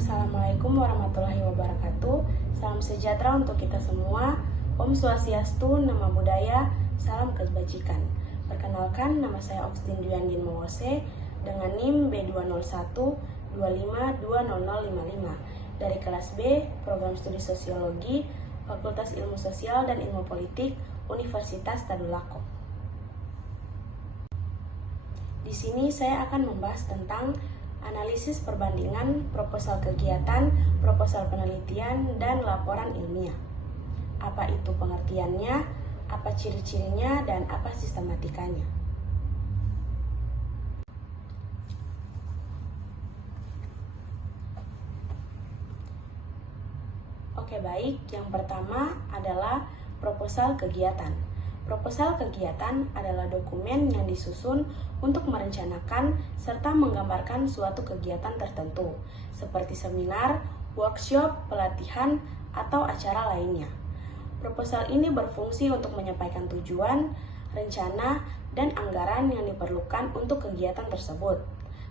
Assalamualaikum warahmatullahi wabarakatuh. Salam sejahtera untuk kita semua. Om Swastiastu, Nama Budaya, Salam Kebajikan. Perkenalkan, nama saya Okstin Duyandin Mawose dengan NIM B20125200055 dari kelas B, Program Studi Sosiologi, Fakultas Ilmu Sosial dan Ilmu Politik, Universitas Tadulako. Di sini saya akan membahas tentang analisis perbandingan, proposal kegiatan, proposal penelitian, dan laporan ilmiah. Apa itu pengertiannya, apa ciri-cirinya, dan apa sistematikanya. Oke, baik. Yang pertama adalah proposal kegiatan. Proposal kegiatan adalah dokumen yang disusun untuk merencanakan serta menggambarkan suatu kegiatan tertentu, seperti seminar, workshop, pelatihan, atau acara lainnya. Proposal ini berfungsi untuk menyampaikan tujuan, rencana, dan anggaran yang diperlukan untuk kegiatan tersebut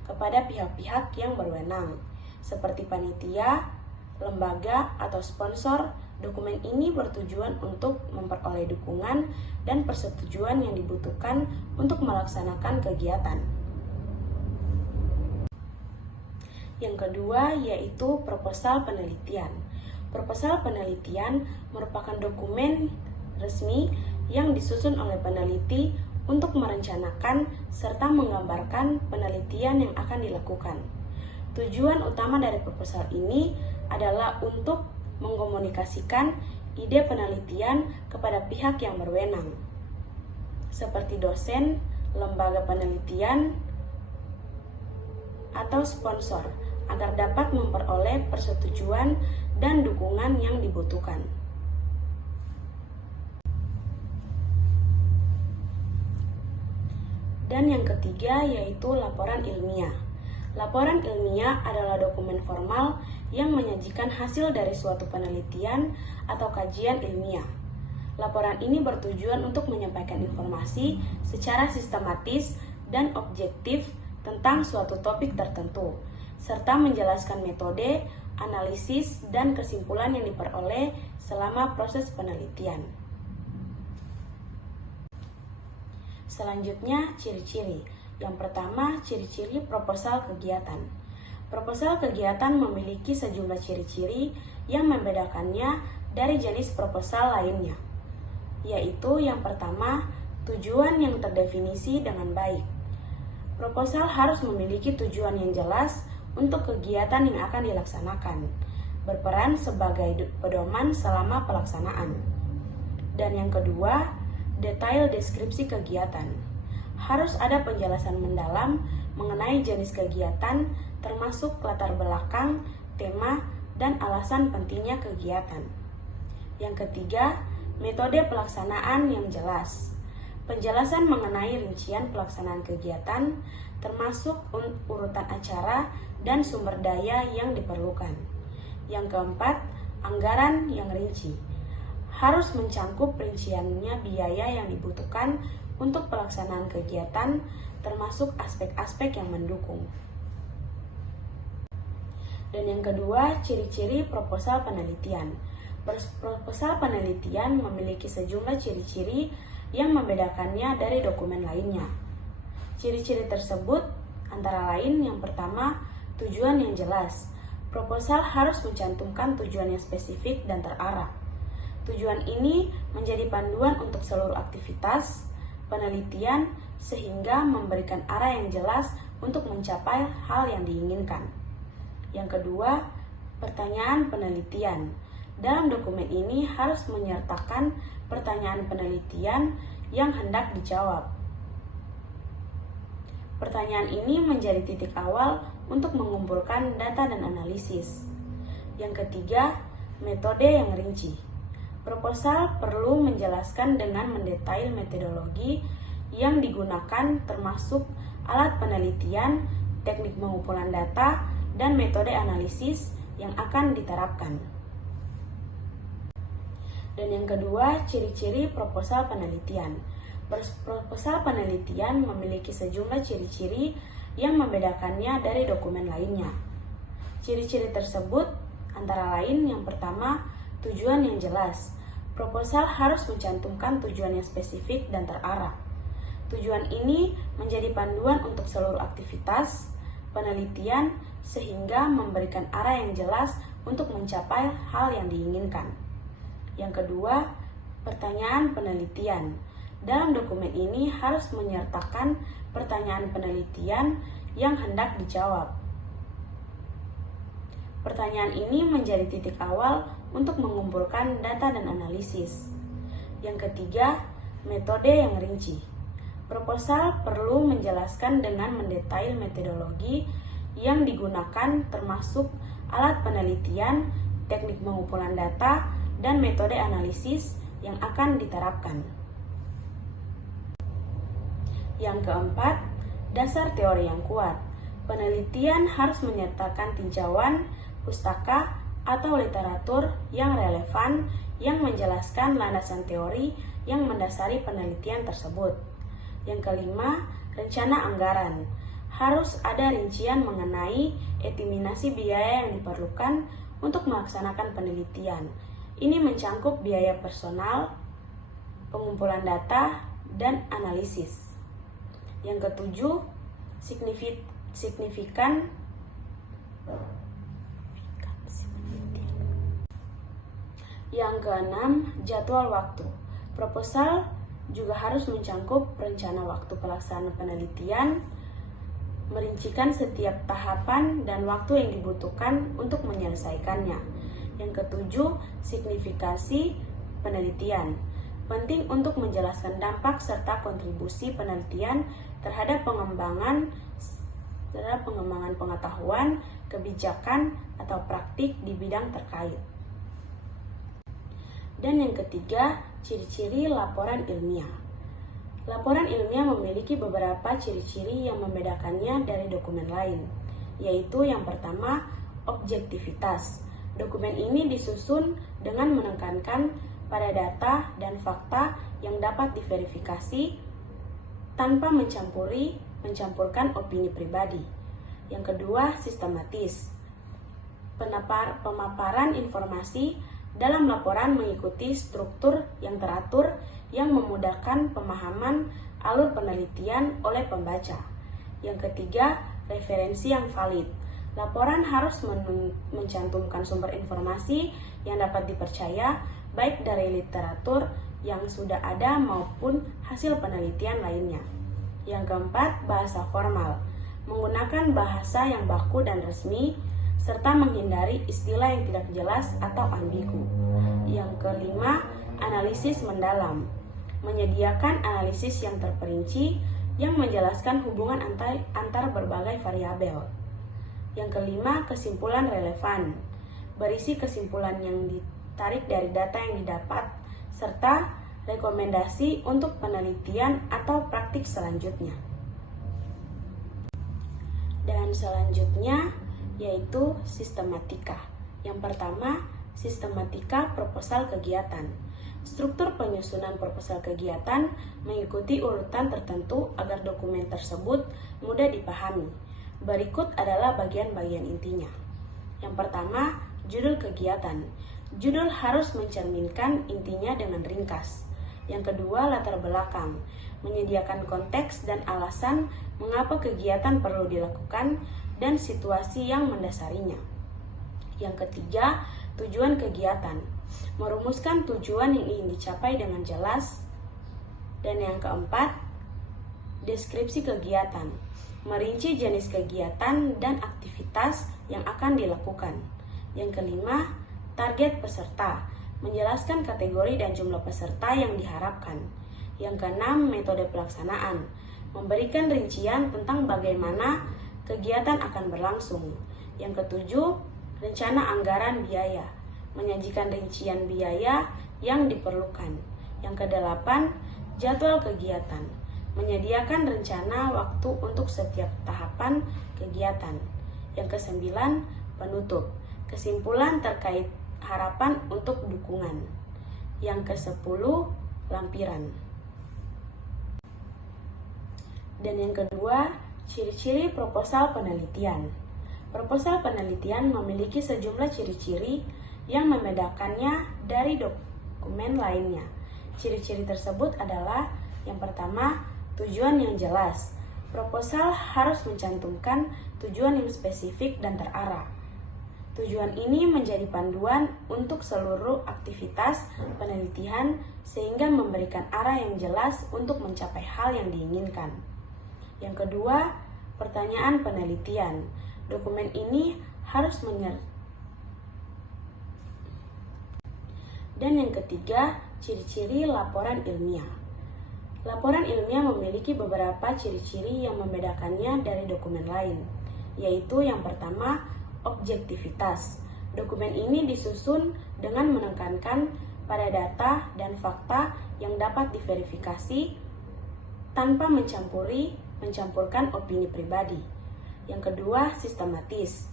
kepada pihak-pihak yang berwenang, seperti panitia, lembaga, atau sponsor. Dokumen ini bertujuan untuk memperoleh dukungan dan persetujuan yang dibutuhkan untuk melaksanakan kegiatan. Yang kedua yaitu proposal penelitian. Proposal penelitian merupakan dokumen resmi yang disusun oleh peneliti untuk merencanakan serta menggambarkan penelitian yang akan dilakukan. Tujuan utama dari proposal ini adalah untuk mengkomunikasikan ide penelitian kepada pihak yang berwenang, seperti dosen, lembaga penelitian, atau sponsor, agar dapat memperoleh persetujuan dan dukungan yang dibutuhkan. Dan yang ketiga yaitu laporan ilmiah. Laporan ilmiah adalah dokumen formal yang menyajikan hasil dari suatu penelitian atau kajian ilmiah. Laporan ini bertujuan untuk menyampaikan informasi secara sistematis dan objektif tentang suatu topik tertentu, serta menjelaskan metode, analisis, dan kesimpulan yang diperoleh selama proses penelitian. Selanjutnya, ciri-ciri. Yang pertama, ciri-ciri proposal kegiatan. Proposal kegiatan memiliki sejumlah ciri-ciri yang membedakannya dari jenis proposal lainnya, yaitu yang pertama, tujuan yang terdefinisi dengan baik. Proposal harus memiliki tujuan yang jelas untuk kegiatan yang akan dilaksanakan, berperan sebagai pedoman selama pelaksanaan. Dan yang kedua, detail deskripsi kegiatan. Harus ada penjelasan mendalam mengenai jenis kegiatan, termasuk latar belakang, tema, dan alasan pentingnya kegiatan. Yang ketiga, metode pelaksanaan yang jelas. Penjelasan mengenai rincian pelaksanaan kegiatan, termasuk urutan acara dan sumber daya yang diperlukan. Yang keempat, anggaran yang rinci. Harus mencangkup rinciannya biaya yang dibutuhkan untuk pelaksanaan kegiatan, termasuk aspek-aspek yang mendukung. Dan yang kedua, ciri-ciri proposal penelitian. Proposal penelitian memiliki sejumlah ciri-ciri yang membedakannya dari dokumen lainnya. Ciri-ciri tersebut antara lain yang pertama, tujuan yang jelas. Proposal harus mencantumkan tujuan yang spesifik dan terarah. Tujuan ini menjadi panduan untuk seluruh aktivitas penelitian sehingga memberikan arah yang jelas untuk mencapai hal yang diinginkan. Yang kedua, pertanyaan penelitian. Dalam dokumen ini harus menyertakan pertanyaan penelitian yang hendak dijawab. Pertanyaan ini menjadi titik awal untuk mengumpulkan data dan analisis. Yang ketiga, metode yang rinci. Proposal perlu menjelaskan dengan mendetail metodologi yang digunakan termasuk alat penelitian, teknik pengumpulan data, dan metode analisis yang akan diterapkan. Dan yang kedua, ciri-ciri proposal penelitian. Proposal penelitian memiliki sejumlah ciri-ciri yang membedakannya dari dokumen lainnya. Ciri-ciri tersebut antara lain yang pertama, tujuan yang jelas. Proposal harus mencantumkan tujuan yang spesifik dan terarah. Tujuan ini menjadi panduan untuk seluruh aktivitas penelitian sehingga memberikan arah yang jelas untuk mencapai hal yang diinginkan. Yang kedua, pertanyaan penelitian. Dalam dokumen ini harus menyertakan pertanyaan penelitian yang hendak dijawab. Pertanyaan ini menjadi titik awal untuk mengumpulkan data dan analisis. Yang ketiga, metode yang rinci. Proposal perlu menjelaskan dengan mendetail metodologi yang digunakan termasuk alat penelitian, teknik pengumpulan data, dan metode analisis yang akan diterapkan. Yang keempat, dasar teori yang kuat. Penelitian harus menyertakan tinjauan, pustaka, atau literatur yang relevan yang menjelaskan landasan teori yang mendasari penelitian tersebut. Yang kelima, rencana anggaran. Harus ada rincian mengenai estimasi biaya yang diperlukan untuk melaksanakan penelitian. Ini mencangkup biaya personal, pengumpulan data, dan analisis. Yang ketujuh, signifikan. Yang keenam, jadwal waktu. Proposal juga harus mencangkup rencana waktu pelaksanaan penelitian, merincikan setiap tahapan dan waktu yang dibutuhkan untuk menyelesaikannya. Yang ketujuh, signifikasi penelitian. Penting untuk menjelaskan dampak serta kontribusi penelitian terhadap pengembangan pengetahuan, kebijakan, atau praktik di bidang terkait. Dan yang ketiga, ciri-ciri laporan ilmiah. Laporan ilmiah memiliki beberapa ciri-ciri yang membedakannya dari dokumen lain, yaitu yang pertama, objektivitas. Dokumen ini disusun dengan menekankan pada data dan fakta yang dapat diverifikasi tanpa mencampurkan opini pribadi. Yang kedua, sistematis. Pemaparan informasi dalam laporan mengikuti struktur yang teratur yang memudahkan pemahaman alur penelitian oleh pembaca. Yang ketiga, referensi yang valid. Laporan harus mencantumkan sumber informasi yang dapat dipercaya, baik dari literatur yang sudah ada maupun hasil penelitian lainnya. Yang keempat, bahasa formal. Menggunakan bahasa yang baku dan resmi, serta menghindari istilah yang tidak jelas atau ambigu. Yang kelima, analisis mendalam. Menyediakan analisis yang terperinci yang menjelaskan hubungan antar berbagai variabel. Yang kelima, kesimpulan relevan. Berisi kesimpulan yang ditarik dari data yang didapat, serta rekomendasi untuk penelitian atau praktik selanjutnya. Dan selanjutnya yaitu sistematika. Yang pertama, sistematika proposal kegiatan. Struktur penyusunan proposal kegiatan mengikuti urutan tertentu agar dokumen tersebut mudah dipahami. Berikut adalah bagian-bagian intinya. Yang pertama, judul kegiatan. Judul harus mencerminkan intinya dengan ringkas. Yang kedua, latar belakang. Menyediakan konteks dan alasan mengapa kegiatan perlu dilakukan dan situasi yang mendasarinya. Yang ketiga, tujuan kegiatan. Merumuskan tujuan yang ingin dicapai dengan jelas. Dan yang keempat, deskripsi kegiatan. Merinci jenis kegiatan dan aktivitas yang akan dilakukan. Yang kelima, target peserta. Menjelaskan kategori dan jumlah peserta yang diharapkan. Yang keenam, metode pelaksanaan. Memberikan rincian tentang bagaimana kegiatan akan berlangsung. Yang ketujuh, rencana anggaran biaya. Menyajikan rincian biaya yang diperlukan. Yang kedelapan, jadwal kegiatan. Menyediakan rencana waktu untuk setiap tahapan kegiatan. Yang kesembilan, penutup. Kesimpulan terkait harapan untuk dukungan. Yang kesepuluh, lampiran. Dan yang kedua, ciri-ciri proposal penelitian. Proposal penelitian memiliki sejumlah ciri-ciri yang membedakannya dari dokumen lainnya. Ciri-ciri tersebut adalah yang pertama, tujuan yang jelas. Proposal harus mencantumkan tujuan yang spesifik dan terarah. Tujuan ini menjadi panduan untuk seluruh aktivitas penelitian sehingga memberikan arah yang jelas untuk mencapai hal yang diinginkan. Yang kedua, pertanyaan penelitian. Dokumen ini harus Dan yang ketiga, ciri-ciri laporan ilmiah. Laporan ilmiah memiliki beberapa ciri-ciri yang membedakannya dari dokumen lain, yaitu yang pertama, objektivitas. Dokumen ini disusun dengan menekankan pada data dan fakta yang dapat diverifikasi tanpa mencampurkan opini pribadi. Yang kedua, sistematis.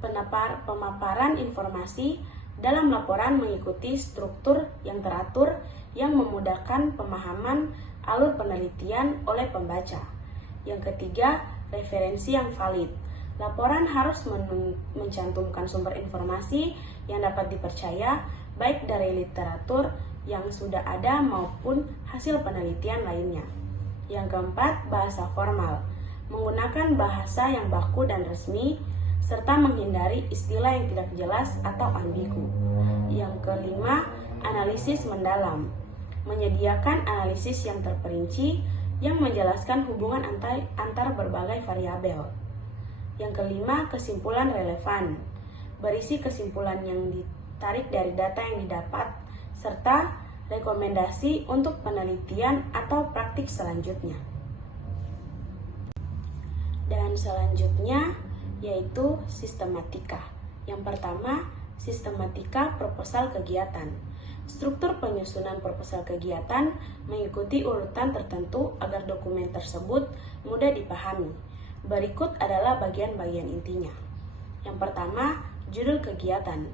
Pemaparan informasi dalam laporan mengikuti struktur yang teratur yang memudahkan pemahaman alur penelitian oleh pembaca. Yang ketiga, referensi yang valid. Laporan harus mencantumkan sumber informasi yang dapat dipercaya, baik dari literatur yang sudah ada maupun hasil penelitian lainnya. Yang keempat, bahasa formal. Menggunakan bahasa yang baku dan resmi, serta menghindari istilah yang tidak jelas atau ambigu. Yang kelima, analisis mendalam. Menyediakan analisis yang terperinci yang menjelaskan hubungan antar berbagai variabel. Yang kelima, kesimpulan relevan. Berisi kesimpulan yang ditarik dari data yang didapat, serta rekomendasi untuk penelitian atau praktik selanjutnya. Dan selanjutnya yaitu sistematika. Yang pertama, sistematika proposal kegiatan. Struktur penyusunan proposal kegiatan mengikuti urutan tertentu agar dokumen tersebut mudah dipahami. Berikut adalah bagian-bagian intinya. Yang pertama, judul kegiatan.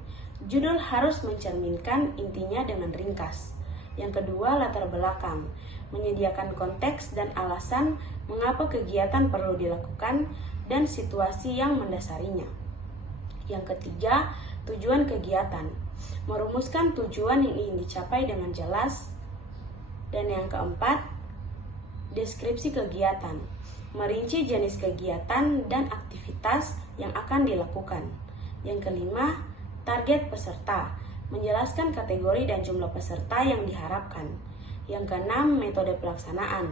Judul harus mencerminkan intinya dengan ringkas. Yang kedua, latar belakang. Menyediakan konteks dan alasan mengapa kegiatan perlu dilakukan dan situasi yang mendasarinya. Yang ketiga, tujuan kegiatan. Merumuskan tujuan yang ingin dicapai dengan jelas. Dan yang keempat, deskripsi kegiatan. Merinci jenis kegiatan dan aktivitas yang akan dilakukan. Yang kelima, target peserta. Menjelaskan kategori dan jumlah peserta yang diharapkan. Yang keenam, metode pelaksanaan.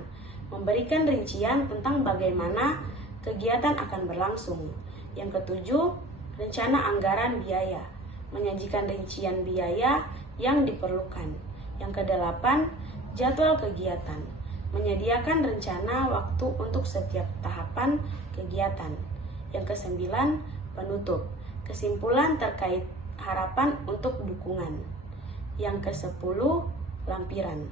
Memberikan rincian tentang bagaimana kegiatan akan berlangsung. Yang ketujuh, rencana anggaran biaya. Menyajikan rincian biaya yang diperlukan. Yang kedelapan, jadwal kegiatan. Menyediakan rencana waktu untuk setiap tahapan kegiatan. Yang kesembilan, penutup. Kesimpulan terkait harapan untuk dukungan. Yang kesepuluh, lampiran.